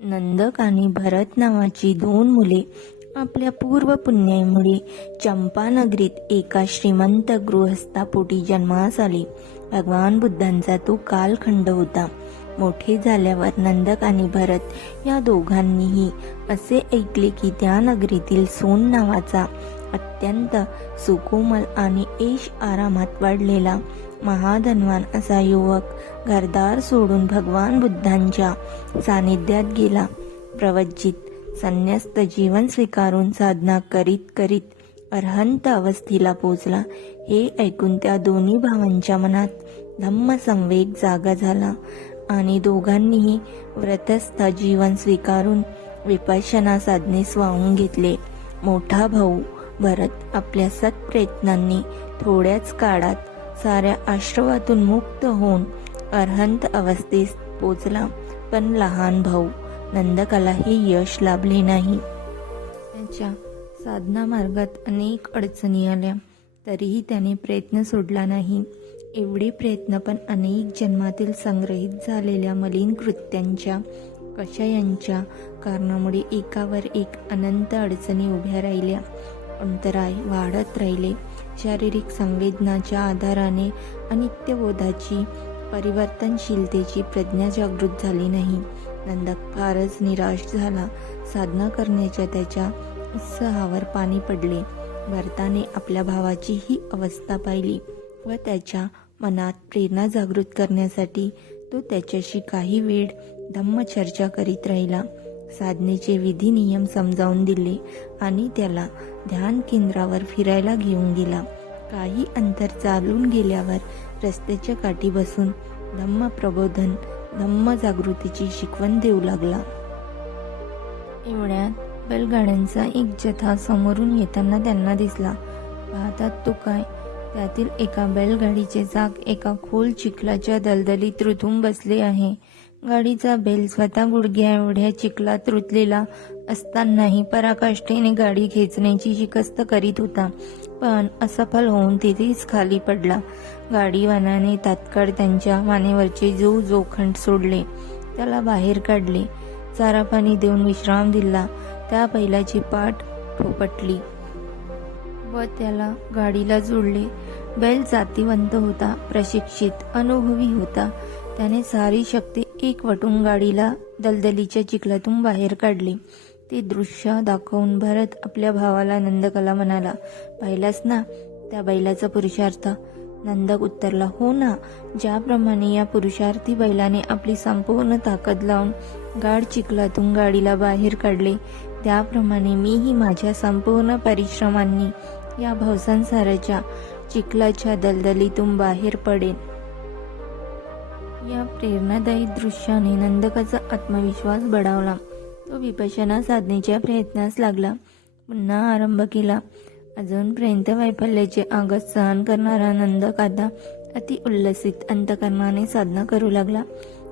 नंदक आणि भरत नावाची दोन मुले आपल्या पूर्व पुण्याईमुळे चंपानगरीत एका श्रीमंत गृहस्थापोटी जन्मास आले. भगवान बुद्धांचा तो कालखंड होता. मोठे झाल्यावर नंदक आणि भरत या दोघांनीही असे ऐकले की त्या नगरीतील सोन नावाचा अत्यंत सुकोमल आणि ऐश आरामात वाढलेला महाधनवान असा युवक घरदार सोडून भगवान बुद्धांच्या सानिध्यात गेला. प्रवज्जित संन्यस्त जीवन स्वीकारून साधना करीत करीत अर्हंत अवस्थेला पोचला. हे ऐकून त्या दोन्ही भावांच्या मनात धम्मसंवेग जागा झाला आणि दोघांनीही व्रतस्थ जीवन स्वीकारून विपश्यना साधनेस वाहून घेतले. मोठा भाऊ भरत आपल्या सत्प्रयत्नांनी थोड्याच काळात साऱ्या आश्रवातून मुक्त होऊन अर्हंत अवस्थेस पोचला, पण लहान भाऊ नंदकाला हे यश लाभले नाही. त्याच्या साधना मार्गात अनेक अडचणी आल्या, तरीही त्याने प्रयत्न सोडला नाही. एवढे प्रयत्न पण अनेक जन्मातील संग्रहित झालेल्या मलिन कृत्यांच्या कषयांच्या कारणामुळे एकावर एक अनंत अडचणी उभ्या राहिल्या. अंतराय वाढत राहिले. शारीरिक संवेदनाच्या आधाराने अनित्यबोधाची परिवर्तनशीलतेची प्रज्ञा जागृत झाली नाही. नंदक फारच निराश झाला. साधना करण्याच्या त्याच्या उत्साहावर पाणी पडले. भरताने आपल्या भावाची ही अवस्था पाहिली व त्याच्या मनात प्रेरणा जागृत करण्यासाठी तो त्याच्याशी काही वेळ धम्मचर्चा करीत राहिला. साधनेचे विधी नियम समजावून दिले आणि त्याला ध्यान केंद्रावर फिरायला घेऊन गेला. काही अंतर चालून गेल्यावर रस्त्याच्या काठी बसून धम्मप्रबोधन धम्म जागृतीची शिकवण देऊ लागला. एवढ्यात बैलगाड्यांचा एक जथा समोरून येताना त्यांना दिसला. पाहतात तो काय, त्यातील एका बैलगाडीचे चाक एका खोल चिखलाच्या दलदलीत रुतून बसले आहे. गाडीचा बैल स्वतः गुडघ्या एवढ्या चिखलात रुतलेला असतानाही पराकाष्ठेने गाडी खेचण्याची शिकस्त करीत होता, पण असफल होऊन तिथेच खाली पडला. गाडीवानाने तात्काळ त्यांच्या मानेवरचे जोखंड सोडले, त्याला बाहेर काढले, चारा पाणी देऊन विश्राम दिला. त्या बैलाची पाठ थोपटली व त्याला गाडीला जोडले. बैल जातीवंत होता, प्रशिक्षित, अनुभवी होता. त्याने सारी शक्ती एकवटून गाडीला दलदलीच्या चिखलातून बाहेर काढले. ते दृश्य दाखवून भरत आपल्या भावाला नंदकाला म्हणाला, पाहिलास ना त्या बैलाचा पुरुषार्थ? नंदक उत्तरला, हो ना. ज्याप्रमाणे या पुरुषार्थी बैलाने आपली संपूर्ण ताकद लावून गाढ चिखलातून गाडीला बाहेर काढले, त्याप्रमाणे मीही माझ्या संपूर्ण परिश्रमांनी या भवसंसाराच्या चिखलाच्या दलदलीतून बाहेर पडेन. या प्रेरणादायी दृश्याने नंदकाचा आत्मविश्वास बळावला. तो विपश्यना साधनेच्या प्रयत्नास लागला. पुन्हा आरंभ केला. अजूनपर्यंत वैफल्याचे आघात सहन करणारा नंदक आता अति उल्लसित अंतकरणाने साधना करू लागला.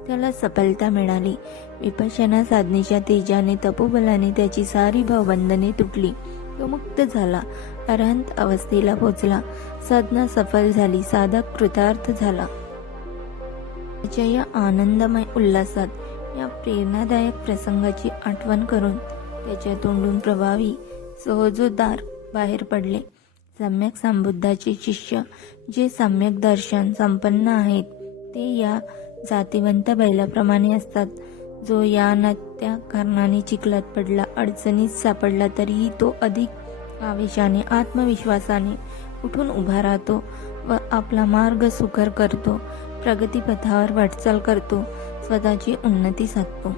त्याला सफलता मिळाली. विपश्यना साधनेच्या तेजाने तपोबलाने त्याची सारी भावबंधने तुटली. तो मुक्त झाला. अर्हंत अवस्थेला पोचला. साधना सफल झाली. साधक कृतार्थ झाला. त्याच्या या आनंदमय उल्हासात या प्रेरणादायक प्रसंगाची आठवण करून त्याच्या तोंडून प्रभावी सहजोद्गार बाहेर पडले. सम्यक संबुद्धाचे शिष्य जे सम्यक दर्शन संपन्न आहेत ते या जातीवंत बैलाप्रमाणे असतात. जो या ना त्या कारणाने चिखलात पडला, अडचणीत सापडला, तरीही तो अधिक आवेशाने आत्मविश्वासाने उठून उभा राहतो व आपला मार्ग सुकर करतो, प्रगतीपथावर वाटचाल करतो, स्वतःची उन्नती साधतो.